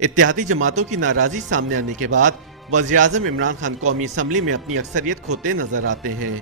इत्तेहादी जमातों की नाराजगी सामने आने के बाद वज़ीर-ए-आज़म इमरान खान कौमी असम्बली में अपनी अक्सरियत खोते नजर आते हैं,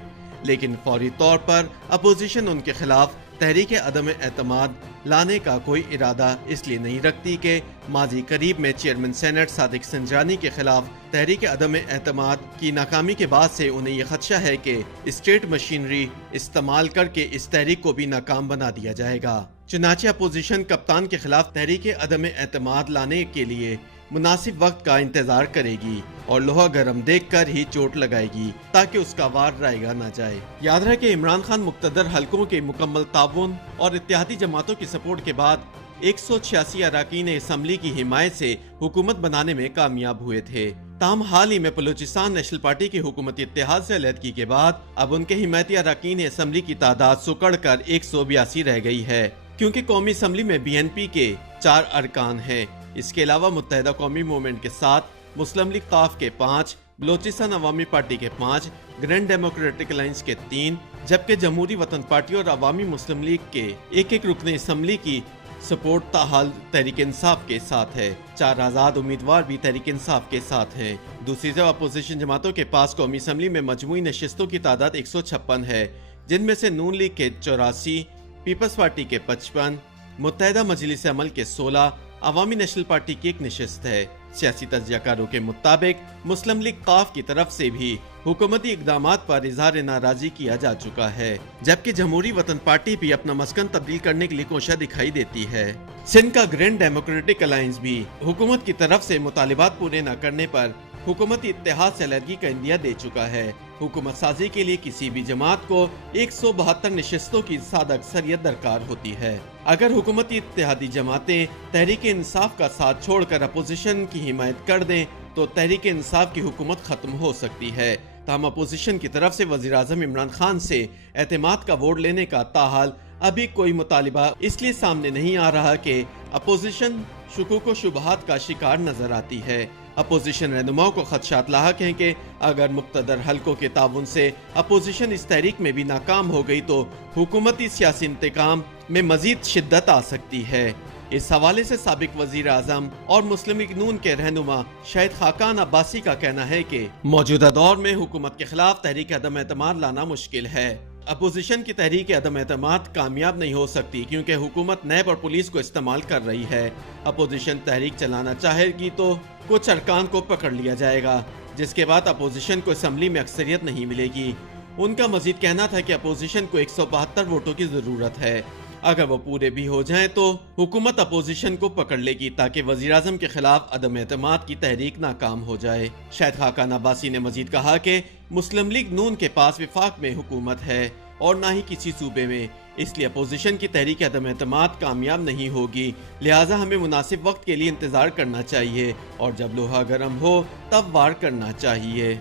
लेकिन फौरी तौर पर अपोजिशन उनके खिलाफ तहरीक अदम एतमाद लाने का कोई इरादा इसलिए नहीं रखती कि माजी करीब में चेयरमैन सेनेट सादिक संजरानी के खिलाफ तहरीक अदम एतमाद की नाकामी के बाद से उन्हें यह खदशा है कि स्टेट मशीनरी इस्तेमाल करके इस तहरीक को भी नाकाम बना दिया जाएगा। चुनाचे अपोजिशन कप्तान के खिलाफ तहरीक अदम एतमाद लाने के लिए मुनासिब वक्त का इंतजार करेगी और लोहा गर्म देखकर ही चोट लगाएगी ताकि उसका वार रायगा न जाए। याद रहे कि इमरान खान मुक्तदर हलकों के मुकम्मल ताउन और इत्तेहादी जमातों की सपोर्ट के बाद 186 अरकान असम्बली की हिमायत से हुकूमत बनाने में कामयाब हुए थे। ताहम हाल ही में बलूचिस्तान नेशनल पार्टी की हुकूमती इत्तेहाद से अलहदगी के बाद अब उनके हिमायती अरकान असम्बली की तादाद सुकड़ कर 182 रह गई है, क्योंकि कौमी असम्बली में BNP के 4 अरकान हैं। इसके अलावा मुत्तहिदा कौमी मूवमेंट के 7, मुस्लिम लीग काफ के 5, बलोचिस्तान अवामी पार्टी के 5, ग्रैंड डेमोक्रेटिक अलायंस के 3, जबकि जमहूरी वतन पार्टी और अवामी मुस्लिम लीग के एक रुकन असम्बली की सपोर्ट ताहाल तहरीक इंसाफ के साथ है। 4 आज़ाद उम्मीदवार भी तहरीक इंसाफ के साथ हैं। दूसरी तरफ अपोजिशन जमातों के पास कौमी असम्बली में मजमूई नशिस्तों की तादाद 156 है, जिनमें से नून लीग के 84, पीपल्स पार्टी के 55, मुत्तहिदा मजलिस अमल के 16, अवामी नेशनल पार्टी की 1 नशिस्त है। सियासी तज्जियाकारों के मुताबिक मुस्लिम लीग काफ की तरफ से भी हुकूमती इकदामात पर इजहार नाराजगी किया जा चुका है, जबकि जमहूरी वतन पार्टी भी अपना मस्कन तब्दील करने के लिए कोशिश दिखाई देती है। सिंध का ग्रैंड डेमोक्रेटिक अलायंस भी हुकूमत की तरफ से मुतालिबात पूरे न करने पर हुकूमती इत्तेहाद से अलहदगी का इंदिया दे चुका है। हुकूमत साजी के लिए किसी भी जमात को 172 नशिस्तों की सादा अक्सरियत दरकार होती है। अगर हुकूमती इत्तेहादी जमातें तहरीक इंसाफ का साथ छोड़कर अपोजिशन की हिमायत कर दें तो तहरीक इंसाफ की हुकूमत खत्म हो सकती है। ताहम अपोजिशन की तरफ से वज़ीर-ए-आज़म इमरान खान से एतमाद का वोट लेने का ताहाल अभी कोई मुतालिबा इसलिए सामने नहीं आ रहा कि अपोजिशन शुकूक व शुबहात का शिकार नजर आती है। अपोजिशन रहनुमाओं को खदशात लाहक हैं कि अगर मुक्तदर हलकों के ताउन से अपोजिशन इस तहरीक में भी नाकाम हो गई तो हुकूमती सियासी इंतकाम में मजीद शिद्दत आ सकती है। इस हवाले से साबिक वजीर आजम और मुस्लिम लीग नून के रहनुमा शाहिद खाकान अब्बासी का कहना है कि मौजूदा दौर में हुकूमत के खिलाफ तहरीक अदम एतमाद लाना मुश्किल है। अपोजिशन की तहरीक अदम एतमाद कामयाब नहीं हो सकती क्योंकि हुकूमत नैब और पुलिस को इस्तेमाल कर रही है। अपोजिशन तहरीक चलाना चाहेगी तो कुछ अरकान को पकड़ लिया जाएगा, जिसके बाद अपोजिशन को असम्बली में अक्सरियत नहीं मिलेगी। उनका मजीद कहना था कि अपोजिशन को 172 वोटों की जरूरत है। अगर वो पूरे भी हो जाएं तो हुकूमत अपोजिशन को पकड़ लेगी ताकि वज़ीर-ए-आज़म के खिलाफ अदम एतमाद की तहरीक नाकाम हो जाए। शाहिद खाकान अब्बासी ने मजीद कहा कि मुस्लिम लीग नून के पास विफाक में हुकूमत है और ना ही किसी सूबे में, इसलिए अपोजिशन की तहरीक अदम एतमाद कामयाब नहीं होगी। लिहाजा हमें मुनासिब वक्त के लिए इंतजार करना चाहिए और जब लोहा गर्म हो तब वार करना चाहिए।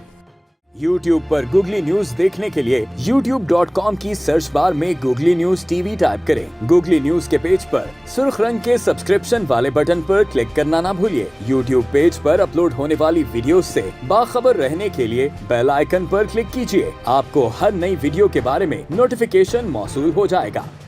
YouTube पर गूगली न्यूज देखने के लिए youtube.com की सर्च बार में गूगली न्यूज TV टाइप करें। गूगली न्यूज के पेज पर सुर्ख रंग के सब्सक्रिप्शन वाले बटन पर क्लिक करना ना भूलिए। YouTube पेज पर अपलोड होने वाली वीडियोस से बाखबर रहने के लिए बेल आइकन पर क्लिक कीजिए। आपको हर नई वीडियो के बारे में नोटिफिकेशन मौसूल हो जाएगा।